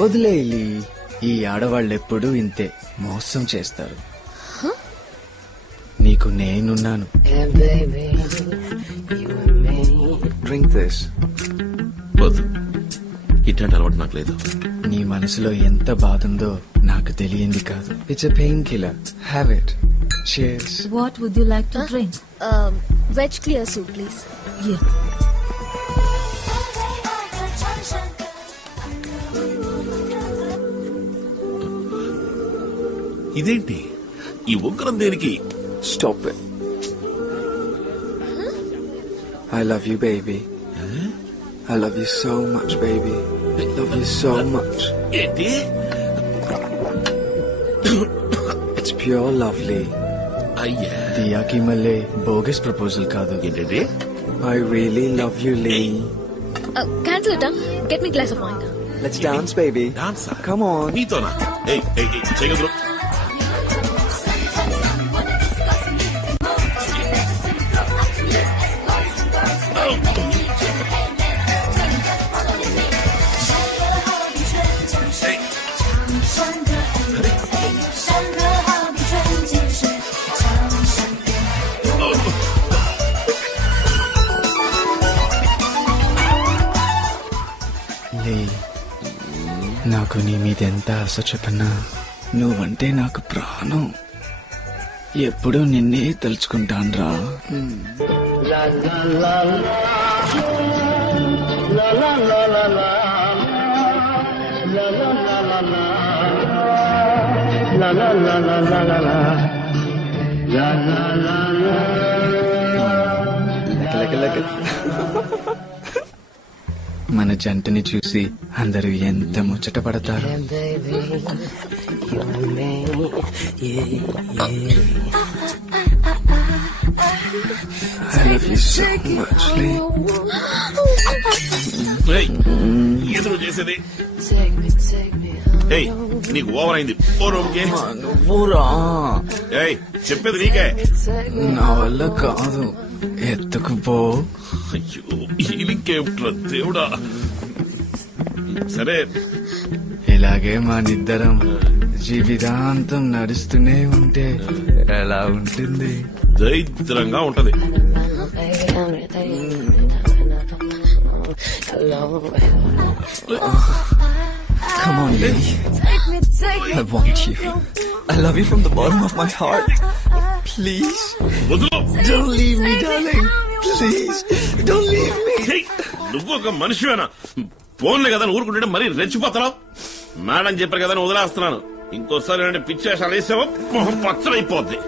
వదిలేయి. ఈ ఆడవాళ్ళెప్పుడూ ఇంతే, మోసం చేస్తారు. నీకు నేనున్నాను. Drink this. వద్దు, ఇట్లాంటి అలవాటు నాకు లేదు. నీ మనసులో ఎంత బాధ ఉందో నాకు తెలియంది కాదు. It's a pain killer. Have it. Cheers. What would you like to drink? Veg clear soup, please. Yeah. ఇదేంటి ఈ ఉగ్రం దేనికి? Stop it. I love you, baby. I love you so much, baby. I love you so much. ఏంటి? It's pure lovely. అయ్యా, దియాకి మళ్ళీ bogus proposal కాదు. ఏంటంటే? I really love you, Lee. Cancel it, huh? Get me a glass of wine. Let's dance, baby. డాన్సా? Come on. నీతోనా? ఏయ్ ఏయ్ ఏయ్, చేయగలరు? లే, నాకు నీ మీద ఎంత ఆశ చెప్పన్నా, నువ్వంటే నాకు ప్రాణం. ఎప్పుడూ నిన్నే తలుచుకుంటాన్రా. మన జంటని చూసి అందరూ ఎంత ముచ్చట పడతారు. I love you so much, Lee. ఏయ్, ఎదురు చేసేది. ఏయ్, నీకు ఓవర్ అయింది. ఓ రూమ్కి. నువ్వురా. ఏయ్, చెప్పేది నీకే. నా వల్ల కాదు, ఎత్తుకుపో. అయ్యో, ఈలింకేమిట్రా దేవుడా. సరే, ఇలాగే మనిద్దరం జీవితాంతం నడుస్తూనే ఉంటే ఎలా ఉంటుంది? దరిద్రంగా ఉంటది. Come on, Lee. I want you. I love you from the bottom of my heart. Please. వదులు. Don't leave me, darling. Please. Don't leave me. ఏయ్, నువ్వు ఒక మనిషివేనా? ఫోన్లే కదా ఊరుకుంటే మరీ రెచ్చిపోతున్నావు. మేడం చెప్పారు కదా వదిలేస్తున్నాను. ఇంకోసారి అంటే పిచ్చేసాలు వేసావో మొహం పచ్చడైపోద్ది.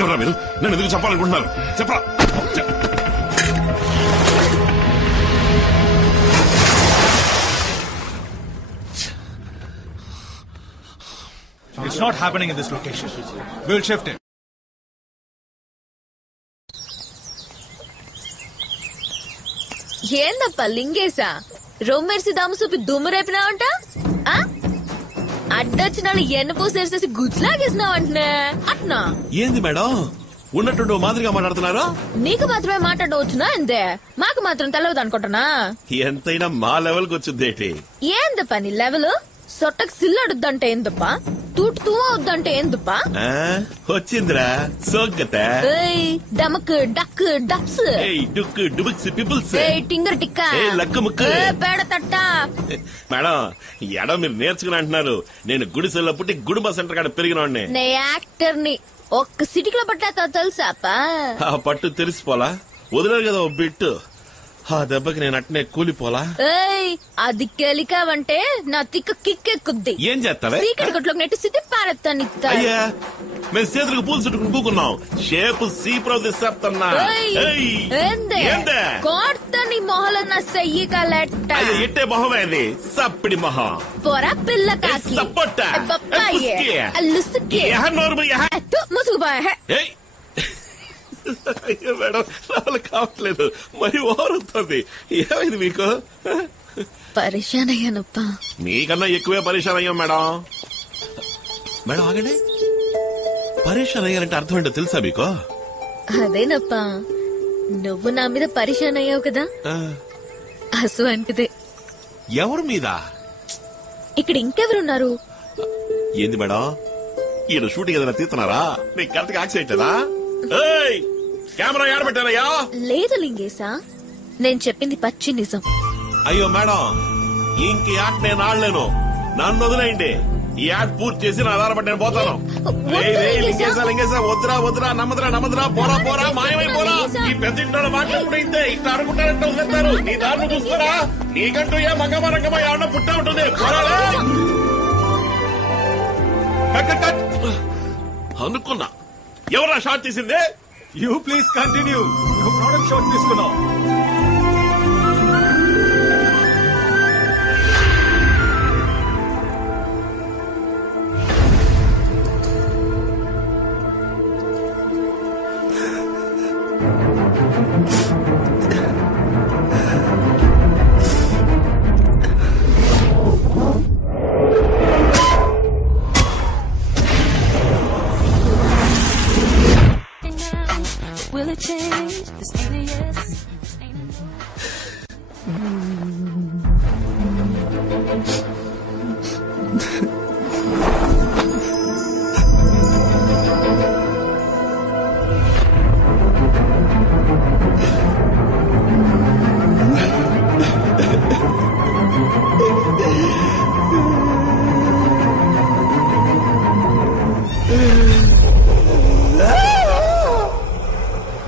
ఎవరా మీరు? నన్ను ఎందుకు చెప్పాలనుకుంటున్నారు? చెప్పరా? It's not happening in this location. We'll shift it. ఏందప్ప లింగేశా రొమ్మెర్సి దాము చూపి దుమ్ము రేపినావంట? అడ్డొచ్చిన ఎన్న పూసేసేసి గుజ్లాగేసినావంటనే అట్నా? ఏంది మేడం ఉన్నట్టు మాదిరిగా మాట్లాడుతున్నారు? నీకు మాత్రమే మాట్లాడవచ్చునా? అంతే మాకు మాత్రం తెలవదు అనుకుంటున్నా. ఎంతైనా మా లెవెల్కి వచ్చిందేటి? ఏందప్ప నీ లెవెల్? సొట్టకు సిల్లడుద్దంటే ఏందప్ప? తూటు తూ అవుద్దంటే ఏందప్ప? వచ్చిందిరా సోగ్గత. డమక్ డక్ డప్స్ డుక్ డుబుక్స్ పిపుల్స్ టింగర్ టిక్క లక్క ముక్క పేడ తట్ట. మేడం ఎడ మీరు నేర్చుకుని అంటున్నారు. నేను గుడిసెల్లో పుట్టి గుడుంబ సెంటర్ కాడ పెరిగినవాడిని. నే యాక్టర్ ని ఒక్క సిటీలో పట్టా తెలుసాప? ఆ పట్టు తెలిసిపోలా వదిలేదు కదా ఓ బిట్టు. ఆ దెబ్బకి నేను అట్నే కూలిపోలా. అది కెలికావంటే నా తిక్క కిక్కెక్కుద్ది. ఏం చేస్తావే? సీకటి కొట్లోకి నెట్టి సిద్ధి పారెత్తాను. అయ్యా మేము చేతులకు పూలు చుట్టుకుని కూకున్నాం. షేపు సీప్రో తీసేస్తున్నా. కోర్తని మొహలన్న సెయ్యి కలెట్ట. ఎట్టే మొహమే అది సప్పిడి మొహం. పొర పిల్ల కాకి ముసుగుపోయా. అయ్యో మేడం రావాలి కావట్లేదు. మరి ఓరుతుంది. ఏమైంది మీకు? పరిశాన్ అయ్యానప్ప. మీకన్నా ఎక్కువే పరిశాన్ అయ్యాం మేడం. మేడం ఆగండి. పరిశాన్ అయ్యారంటే అర్థం ఏంటో తెలుసా మీకు? అదేనప్ప నువ్వు నా మీద పరిశాన్ అయ్యావు కదా, అసు అంటిదే. ఎవరి మీద? ఇక్కడ ఇంకెవరున్నారు? ఏంది మేడం ఈయన షూటింగ్ ఏదైనా తీస్తున్నారా? నీకు కరెక్ట్ గా యాక్సిడెంట్ కదా? కెమెరా ఏడబెట్టారయ్యా? లేదు లింగేశా, నేను చెప్పింది పచ్చి నిజం. అయ్యో మేడం ఇంక యాడ్ నేను ఆడలేను. నన్ను వదిలేయండి. ఈ యాడ్ పూర్తి చేసి నా ఆధారపడి నేను పోతాను. లింగేశా వద్దురా వద్దురా నమ్మదురా పోరా పోరా మాయమైపోరా. ఈ పెద్ద ఇంట్లో మాట్లాడుకుంటే ఇంతే. ఇట్లా అనుకుంటారంటే వదిలేస్తారు. నీ దారిని చూస్తారా? నీకంటూ ఏ మంగమ్మ రంగమ్మ ఎవరన్నా పుట్టా ఉంటుంది. అనుకున్నా. ఎవరా షాట్ తీసిందే? You please continue. నువ్వు ప్రోడక్ట్ షాట్ తీసుకున్నావు. Will it change this alias?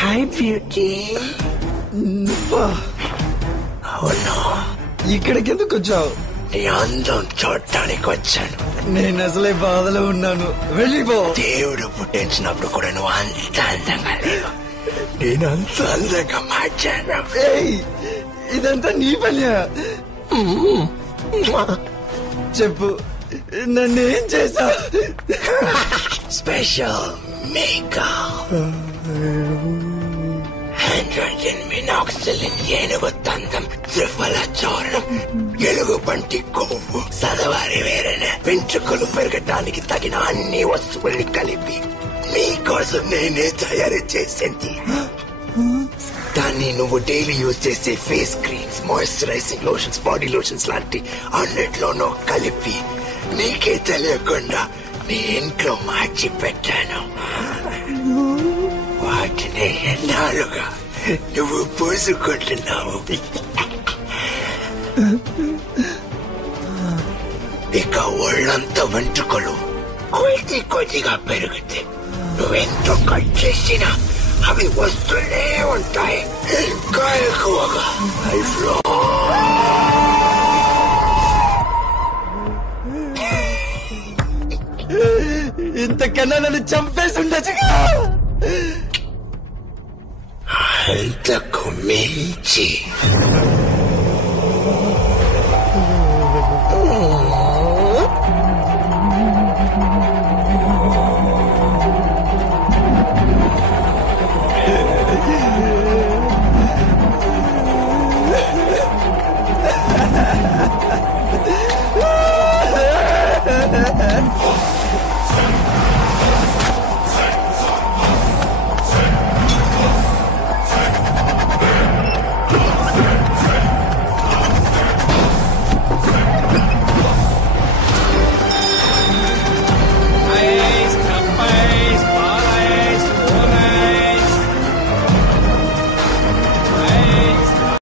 Hi beauty. అవునా, ఇక్కడికి ఎందుకు వచ్చావు? నీ అందం చూడటానికి వచ్చాను. నేను అసలే బాధలో ఉన్నాను. వెళ్ళిపో. దేవుడు పుట్టించినప్పుడు కూడా నువ్వు అంత అందంగా లేవు. నేను అంత అందంగా మార్చాను. ఇదంతా నీ పనియా? చెప్పు, నన్నేం చేశా? స్పెషల్ మేకప్, ఆండ్రోజన్, మినాక్సిలిన్, ఏనుగు తందం, త్రిఫల చూర్ణం, ఎలుగు పంటి కొవ్వు, సదవారి వేరైన వెంట్రుకలు పెరగటానికి తగిన అన్ని వస్తువుల్ని కలిపి నీకోసం నేనే తయారు చేసింది. దాన్ని నువ్వు డైలీ యూజ్ చేసే face creams, moisturising lotions, body lotions లాంటి అన్నిట్లోనూ కలిపి నీకే తెలియకుండా నీ ఇంట్లో మార్చి పెట్టాను. వాటిని ఎన్నాళ్ళుగా నువ్వు పూసుకుంటున్నావు. ఇక ఒళ్ళంతా వెంట్రుకలు కొద్దిగా పెరుగుతాయి. నువ్వెంతో కట్ చేసినా అవి వస్తూనే ఉంటాయి. ఇంకా ఎక్కువగా లైఫ్ లో ఇంతకన్నా నన్ను చంపేసి ఉండొచ్చుగా. అంతకు మించి